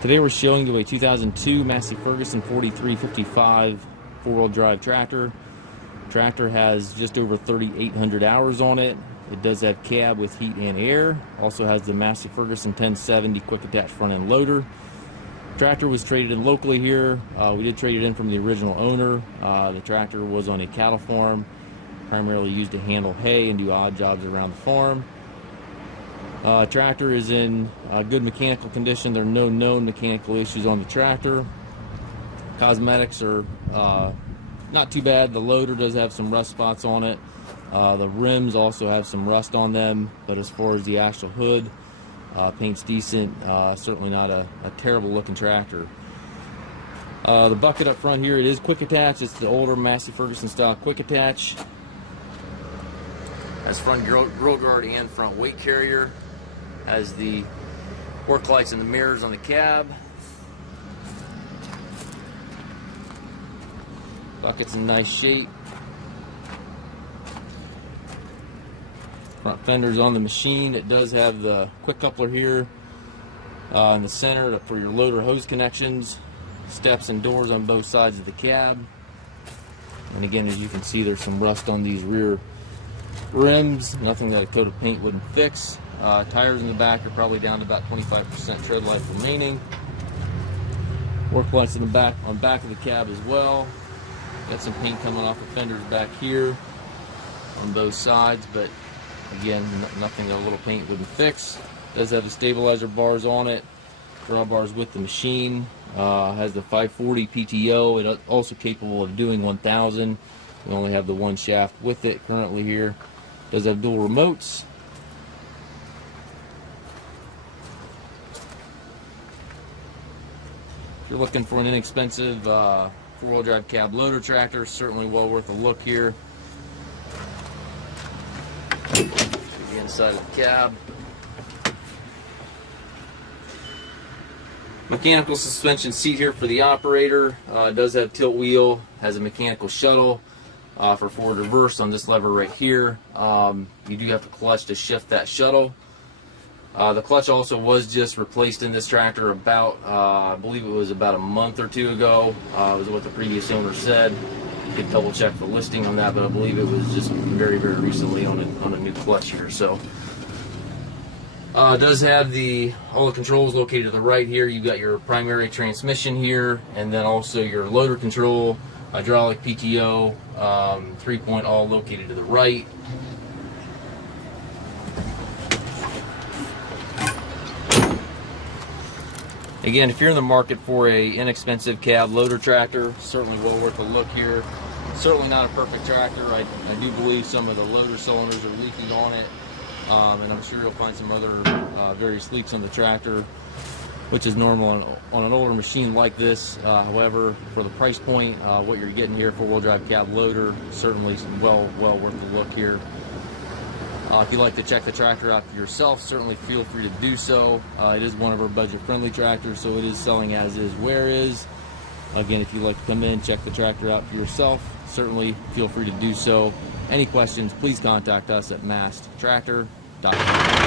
Today we're showing you a 2002 Massey Ferguson 4355 four-wheel drive tractor. Tractor has just over 3,800 hours on it. It does have cab with heat and air. Also has the Massey Ferguson 1070 quick attach front end loader. Tractor was traded in locally here. We did trade it in from the original owner. The tractor was on a cattle farm, primarily used to handle hay and do odd jobs around the farm. Tractor is in good mechanical condition. There are no known mechanical issues on the tractor. Cosmetics are not too bad. The loader does have some rust spots on it. The rims also have some rust on them, but as far as the actual hood, paint's decent. Certainly not a terrible looking tractor. The bucket up front here, it is quick attach. It's the older Massey Ferguson style quick attach. Has front grill guard and front weight carrier. Has the work lights and the mirrors on the cab. Bucket's in nice shape. Front fender's on the machine. It does have the quick coupler here in the center for your loader hose connections. Steps and doors on both sides of the cab. And again, as you can see, there's some rust on these rear rims. Nothing that a coat of paint wouldn't fix. Tires in the back are probably down to about 25% tread life remaining. Work lights in the back on back of the cab as well. Got some paint coming off the fenders back here on both sides, but again, nothing that a little paint wouldn't fix. Does have the stabilizer bars on it, drawbars with the machine. Has the 540 PTO. It also capable of doing 1,000. We only have the one shaft with it currently here. Does have dual remotes. If you're looking for an inexpensive four-wheel drive cab loader tractor, certainly well worth a look here. The inside of the cab. Mechanical suspension seat here for the operator. It does have tilt wheel. Has a mechanical shuttle for forward reverse on this lever right here. You do have to clutch to shift that shuttle. The clutch also was just replaced in this tractor about, I believe it was about a month or two ago. It was what the previous owner said. You could double check the listing on that, but I believe it was just very, very recently on a new clutch here. So it does have all the controls located to the right here. You've got your primary transmission here, and then also your loader control, hydraulic PTO, 3-point all located to the right. Again, if you're in the market for a inexpensive cab loader tractor, certainly well worth a look here. Certainly not a perfect tractor. I do believe some of the loader cylinders are leaking on it, and I'm sure you'll find some other various leaks on the tractor, which is normal on an older machine like this. However, for the price point, what you're getting here for four-wheel drive cab loader, certainly well worth the look here. If you'd like to check the tractor out for yourself, certainly feel free to do so. It is one of our budget-friendly tractors, so it is selling as is, where is. Again, if you'd like to come in and check the tractor out for yourself, certainly feel free to do so. Any questions, please contact us at massedtractor.com.